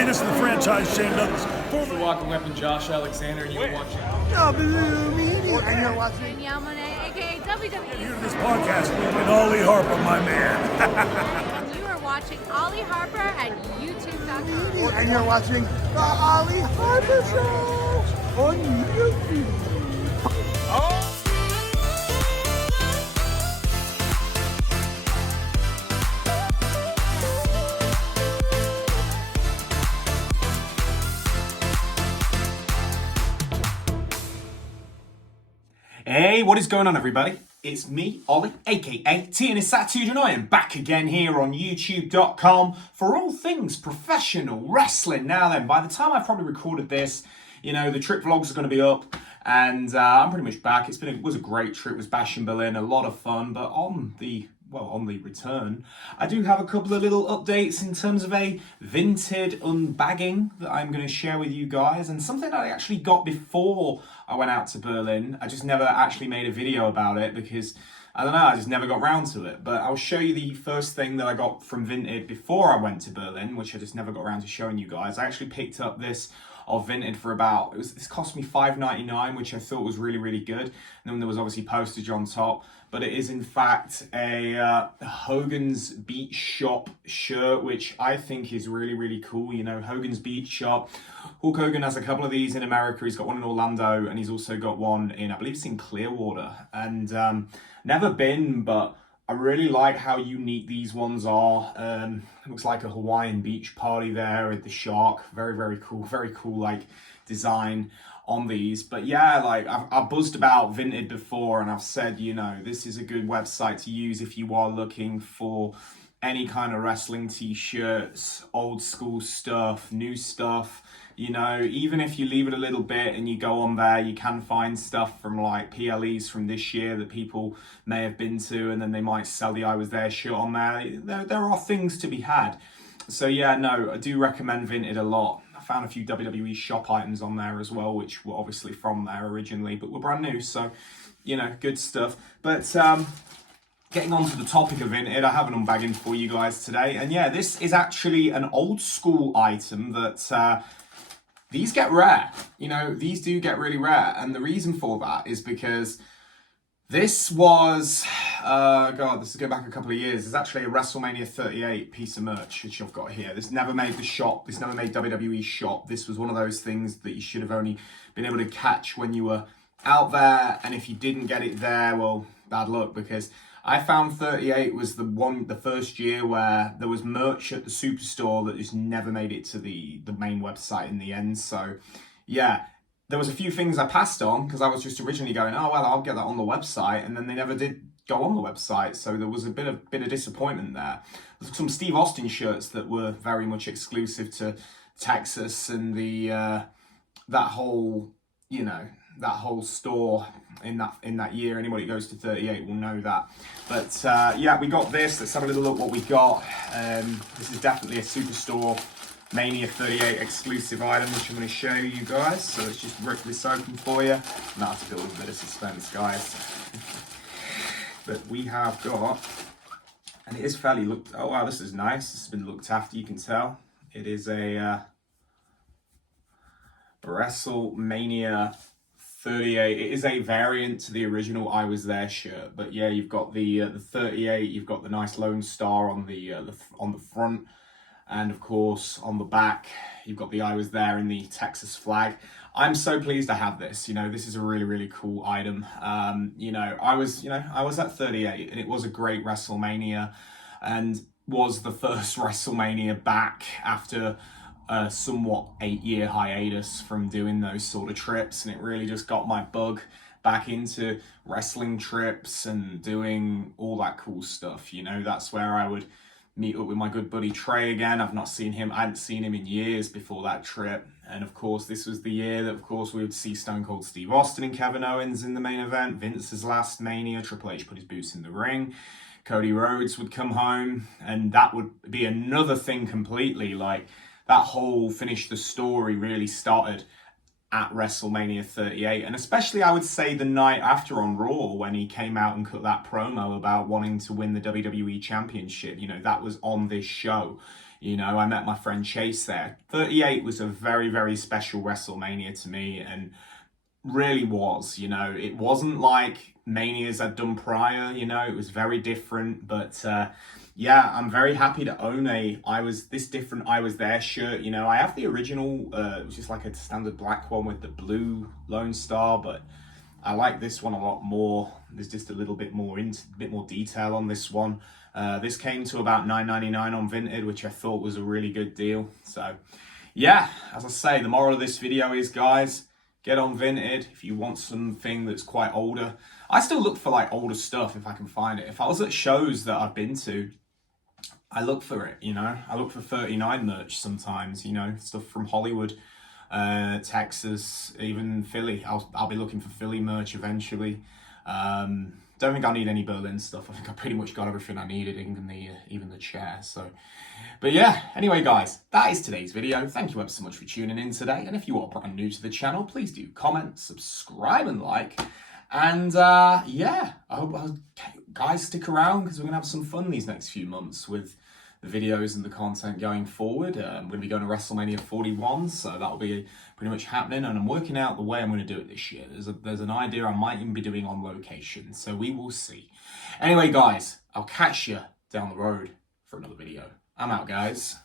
Hey, this is the franchise Shane Douglas. The walking weapon, Josh Alexander, and you're watching. And you're watching. Yamane, aka WWE. Here to this podcast with Ollie Harper, my man. And you are watching Ollie Harper at YouTube.com. And you're watching the Ollie Harper Show on YouTube. Hey, what is going on, everybody? It's me, Ollie, aka TNSAttitude, and I am back again here on YouTube.com for all things professional wrestling. Now then, by the time I've probably recorded this, you know, the trip vlogs are going to be up, and I'm pretty much back. It was a great trip. It was Bash in Berlin, a lot of fun, but on the return, I do have a couple of little updates in terms of a Vinted unbagging that I'm going to share with you guys, and something that I actually got before I went out to Berlin. I just never actually made a video about it because, I don't know, I just never got round to it. But I'll show you the first thing that I got from Vinted before I went to Berlin, which I just never got around to showing you guys. I actually picked up this of Vinted for about, this cost me $5.99, which I thought was really, really good. And then there was obviously postage on top, but it is in fact a Hogans Beach Shop shirt, which I think is really, really cool. You know, Hogans Beach Shop. Hulk Hogan has a couple of these in America. He's got one in Orlando, and he's also got one in, I believe it's in Clearwater. And never been, but I really like how unique these ones are. Looks like a Hawaiian beach party there with the shark. Very, very cool like design on these. But yeah, like I've buzzed about Vinted before, and I've said, you know, this is a good website to use if you are looking for any kind of wrestling t-shirts, old school stuff, new stuff. You know, even if you leave it a little bit and you go on there, you can find stuff from like PLEs from this year that people may have been to, and then they might sell the I Was There shirt on there. There are things to be had. So yeah, no, I do recommend Vinted a lot. I found a few WWE shop items on there as well, which were obviously from there originally, but were brand new. So, you know, good stuff. But getting on to the topic of Vinted, I have an unbagging for you guys today. And yeah, this is actually an old school item that these get rare. You know, these do get really rare. And the reason for that is because this was, this is going back a couple of years. It's actually a WrestleMania 38 piece of merch, which I've got here. This never made the shop. This never made WWE shop. This was one of those things that you should have only been able to catch when you were out there. And if you didn't get it there, well, bad luck, because I found 38 was the first year where there was merch at the Superstore that just never made it to the main website in the end. So yeah, there was a few things I passed on because I was just originally going, oh, well, I'll get that on the website. And then they never did go on the website. So there was a bit of disappointment there. There's some Steve Austin shirts that were very much exclusive to Texas, and that whole store in that year. Anybody who goes to 38 will know that. But yeah, we got this. Let's have a little look what we got. This is definitely a Superstore Mania 38 exclusive item, which I'm going to show you guys. So let's just rip this open for you. Now to build a bit of suspense, guys. But we have got, and it is fairly looked. Oh wow, this is nice. This has been looked after. You can tell it is a WrestleMania 38. It is a variant to the original I Was There shirt, but yeah, you've got the 38. You've got the nice Lone Star on the front, and of course on the back you've got the I Was There in the Texas flag. I'm so pleased I have this. You know, this is a really, really cool item. You know, I was at 38, and it was a great WrestleMania, and was the first WrestleMania back after a somewhat 8-year hiatus from doing those sort of trips, and it really just got my bug back into wrestling trips and doing all that cool stuff. You know, that's where I would meet up with my good buddy Trey again. I hadn't seen him in years before that trip. And of course, this was the year that, of course, we would see Stone Cold Steve Austin and Kevin Owens in the main event. Vince's last Mania, Triple H put his boots in the ring. Cody Rhodes would come home, and that would be another thing completely. Like, that whole finish the story really started at WrestleMania 38, and especially I would say the night after on Raw when he came out and cut that promo about wanting to win the WWE Championship. You know, that was on this show. You know, I met my friend Chase there. 38 was a very, very special WrestleMania to me, and really was, you know. It wasn't like Manias I'd done prior, you know. It was very different, but yeah, I'm very happy to own a I Was There shirt. You know, I have the original, it was just like a standard black one with the blue Lone Star, but I like this one a lot more. There's just a little bit more detail on this one. This came to about $9.99 on Vinted, which I thought was a really good deal. So yeah, as I say, the moral of this video is, guys, get on Vinted if you want something that's quite older. I still look for like older stuff if I can find it. If I was at shows that I've been to, I look for it, you know. I look for 39 merch sometimes, you know, stuff from Hollywood, Texas, even Philly. I'll be looking for Philly merch eventually. Don't think I need any Berlin stuff. I think I pretty much got everything I needed, even the chair. So, but yeah. Anyway, guys, that is today's video. Thank you ever so much for tuning in today. And if you are brand new to the channel, please do comment, subscribe, and like. And yeah, I hope guys stick around, because we're gonna have some fun these next few months with the videos and the content going forward. I'm going to be going to WrestleMania 41, so that'll be pretty much happening, and I'm working out the way I'm going to do it this year. There's an idea I might even be doing on location, so we will see. Anyway, guys, I'll catch you down the road for another video. I'm out, guys.